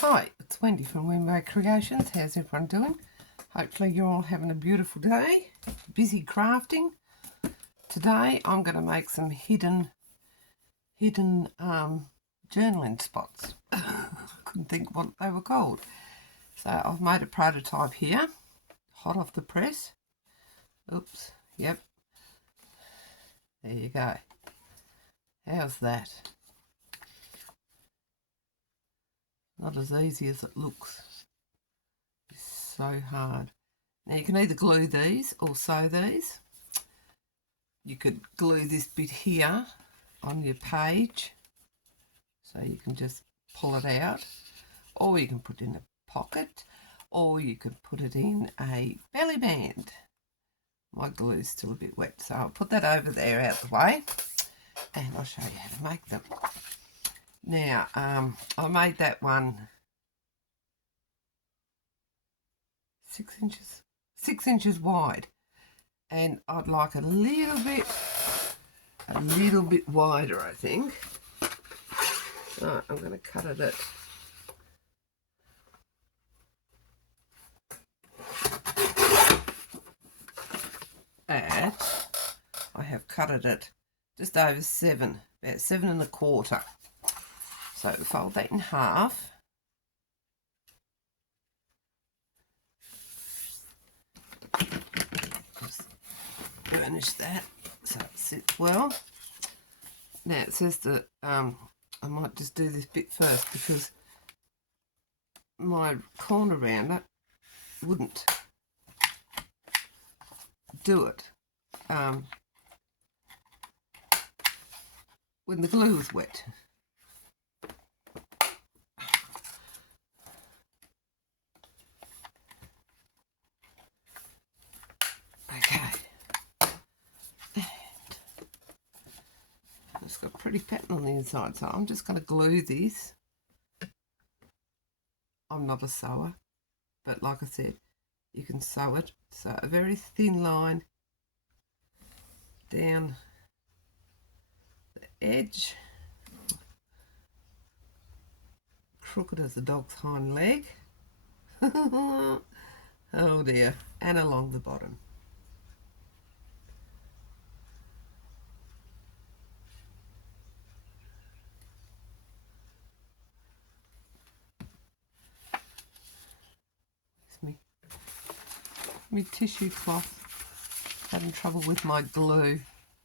Hi, it's Wendy from Wendy Creations. How's everyone doing? Hopefully you're all having a beautiful day. Busy crafting. Today I'm going to make some hidden journaling spots. Couldn't think what they were called. So I've made a prototype here, hot off the press. Oops, yep. There you go. How's that? Not as easy as it looks. It's so hard. Now you can either glue these or sew these. You could glue this bit here on your page so you can just pull it out, or you can put it in a pocket, or you could put it in a belly band. My glue is still a bit wet, so I'll put that over there out the way and I'll show you how to make them. Now, I made that one 6 inches wide, and I'd like a little bit wider, I think. So I'm going to cut it I have cut it at just over 7, about 7 1/4. So fold that in half. Just burnish that so it sits well. Now it says that I might just do this bit first because my corner rounder wouldn't do it when the glue was wet. Okay. It's got a pretty pattern on the inside, so I'm just going to glue this. I'm not a sewer, but like I said, you can sew it. So a very thin line down the edge, crooked as a dog's hind leg. Oh dear, and along the bottom. Me tissue cloth, having trouble with my glue.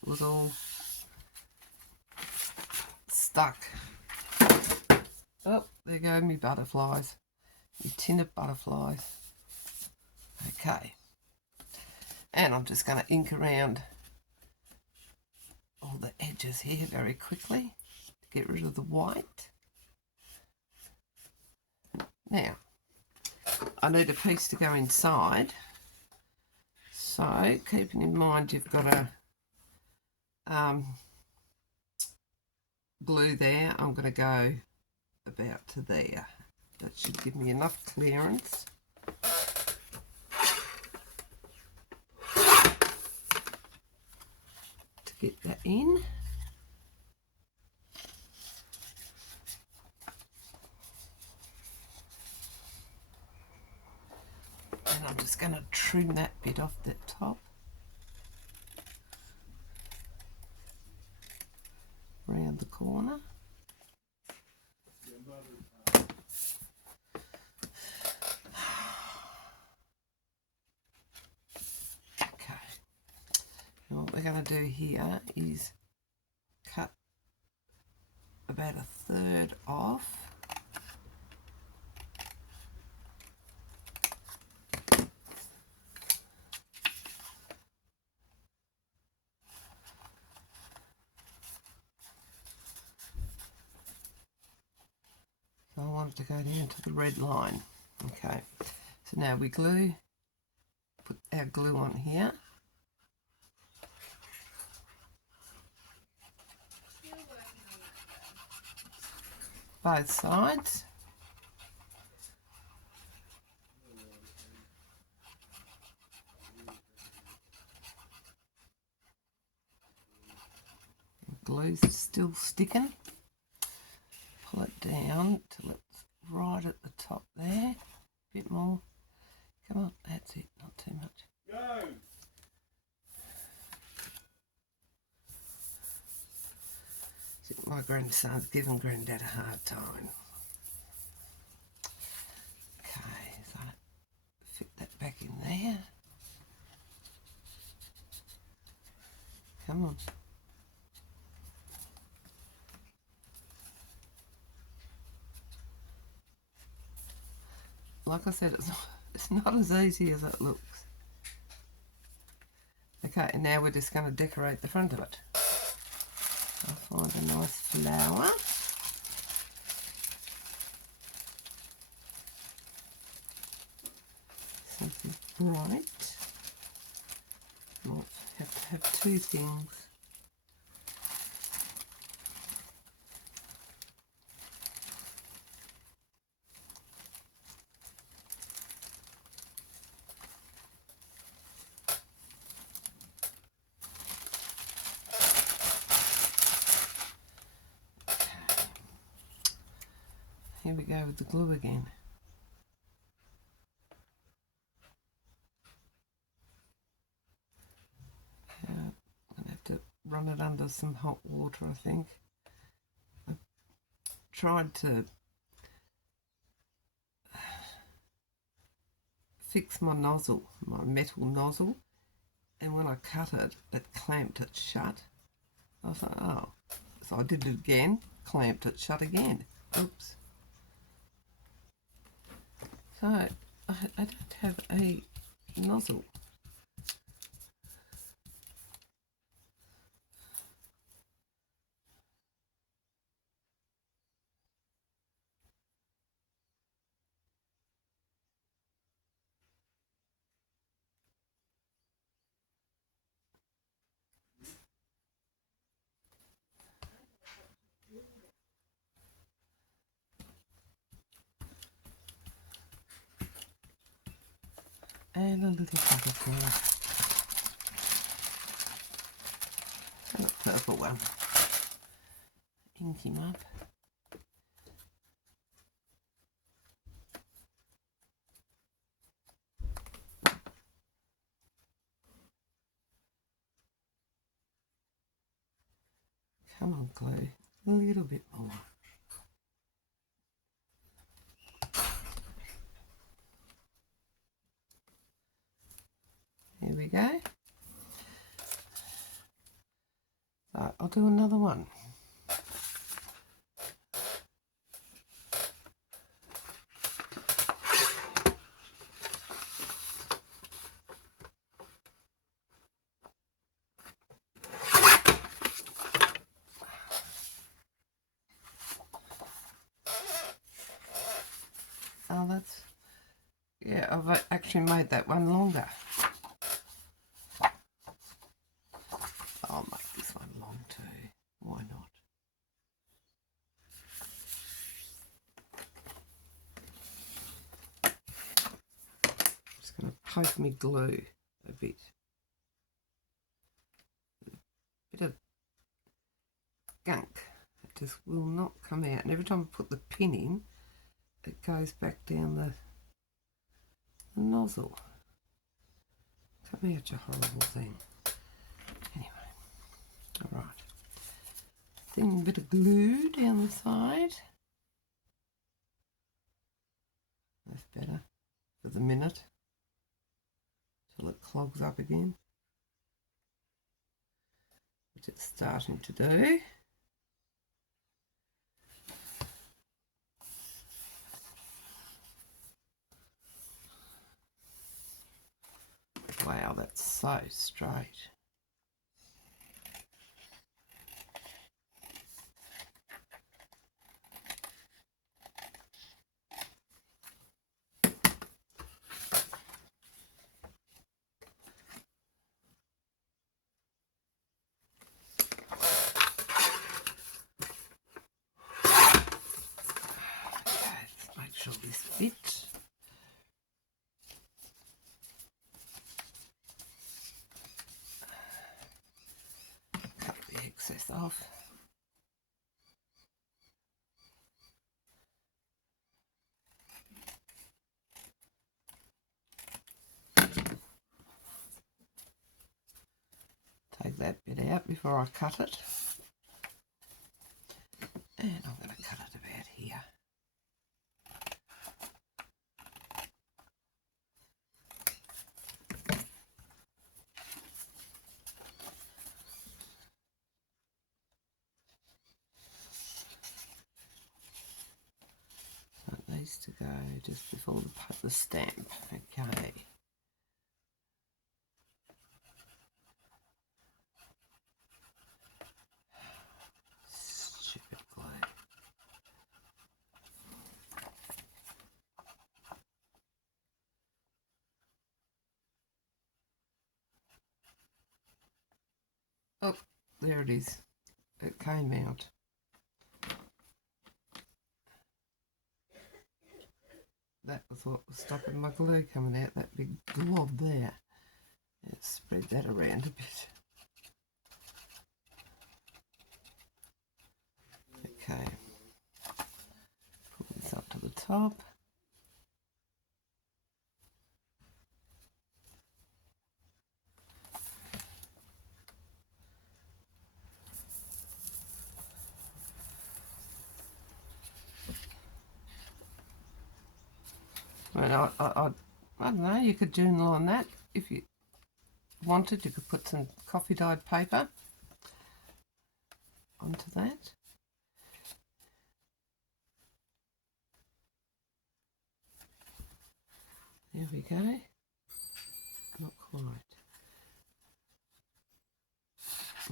It was all stuck. Oh, there go me butterflies, me tin of butterflies. Okay, and I'm just going to ink around all the edges here very quickly to get rid of the white. Now, I need a piece to go inside. So, keeping in mind you've got a glue there, I'm going to go about to there. That should give me enough clearance. To get that in. And I'm just going to trim that bit off the top. Around the corner. Okay. And what we're going to do here is cut about 1/3 off. So I want it to go down to the red line. Okay, so now we put our glue on here. Both sides. Glue's still sticking. Pull it down till it's right at the top there. A bit more. Come on, that's it, not too much. Go! My grandson's giving Granddad a hard time. Okay, so fit that back in there. Come on. Like I said, it's not as easy as it looks. Okay, and now we're just going to decorate the front of it. I'll find a nice flower. Something bright. Might have to have two things. Here we go with the glue again. I'm going to have to run it under some hot water, I think. I tried to fix my nozzle, my metal nozzle, and when I cut it, it clamped it shut. I thought, oh. So I did it again, clamped it shut again. Oops. So I don't have a nozzle. And a little butterfly. And a purple one. Ink him up. Come on, glue. A little bit more. Here we go. Right, I'll do another one. Oh, that's... Yeah, I've actually made that one longer. I'll make this one long too. Why not? Just going to poke me glue a bit. A bit of gunk. It just will not come out. And every time I put the pin in, it goes back down the nozzle. Come out, you horrible thing. Anyway, alright. Thin bit of glue down the side. That's better for the minute. Till it clogs up again. Which it's starting to do. Wow, that's so straight. Make sure this fits. Cut the excess off. before I cut it. And I'm going to cut it about here. So it needs to go just before the stamp. Okay. Stupid glue. Oh, there it is. It came out. That was what was stopping my glue coming out, that big glob there. Let's spread that around a bit. Okay. Pull this up to the top. Well, I don't know, you could journal on that if you wanted. You could put some coffee dyed paper onto that. There we go. Not quite.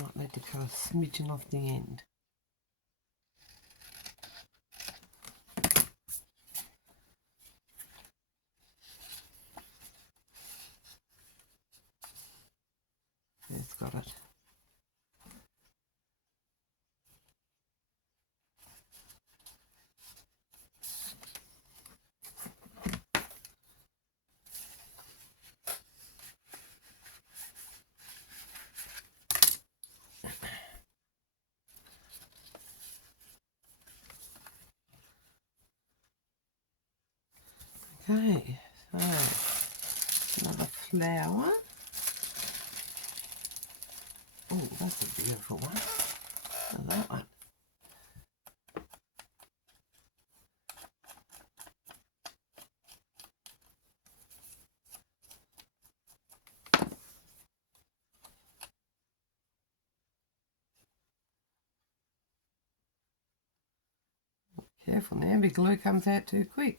Might need to cut a smidgen off the end. It's got it. Okay, so another flower. Oh, that's a beautiful one. And that one. Careful now, big glue comes out too quick.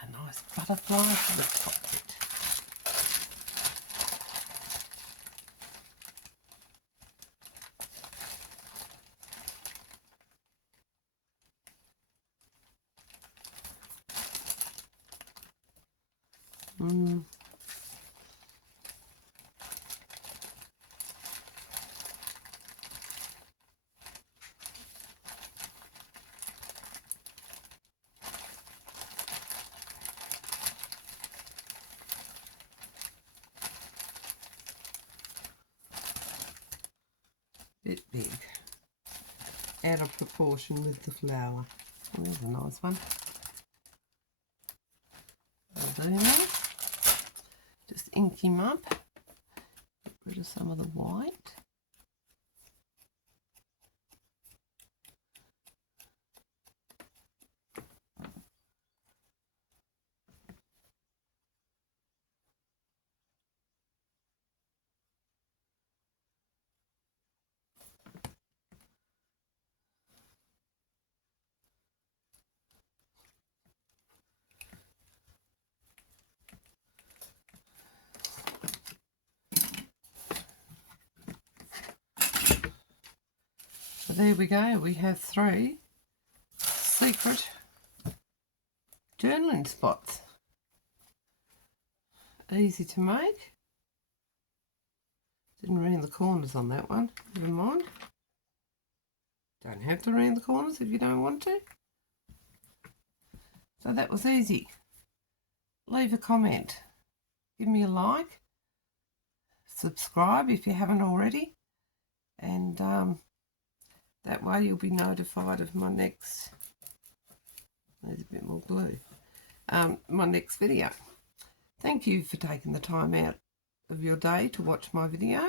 And a nice butterfly for the top bit. Bit big. Out of proportion with the flower. Oh, there's a nice one. I'll do that. Just ink him up. Get rid of some of the white. So there we go. We have 3 secret journaling spots. Easy to make. Didn't round the corners on that one. Never mind. Don't have to round the corners if you don't want to. So that was easy. Leave a comment. Give me a like. Subscribe if you haven't already. And That way you'll be notified of my next, there's a bit more glue, my next video. Thank you for taking the time out of your day to watch my video,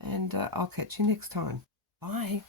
and I'll catch you next time. Bye.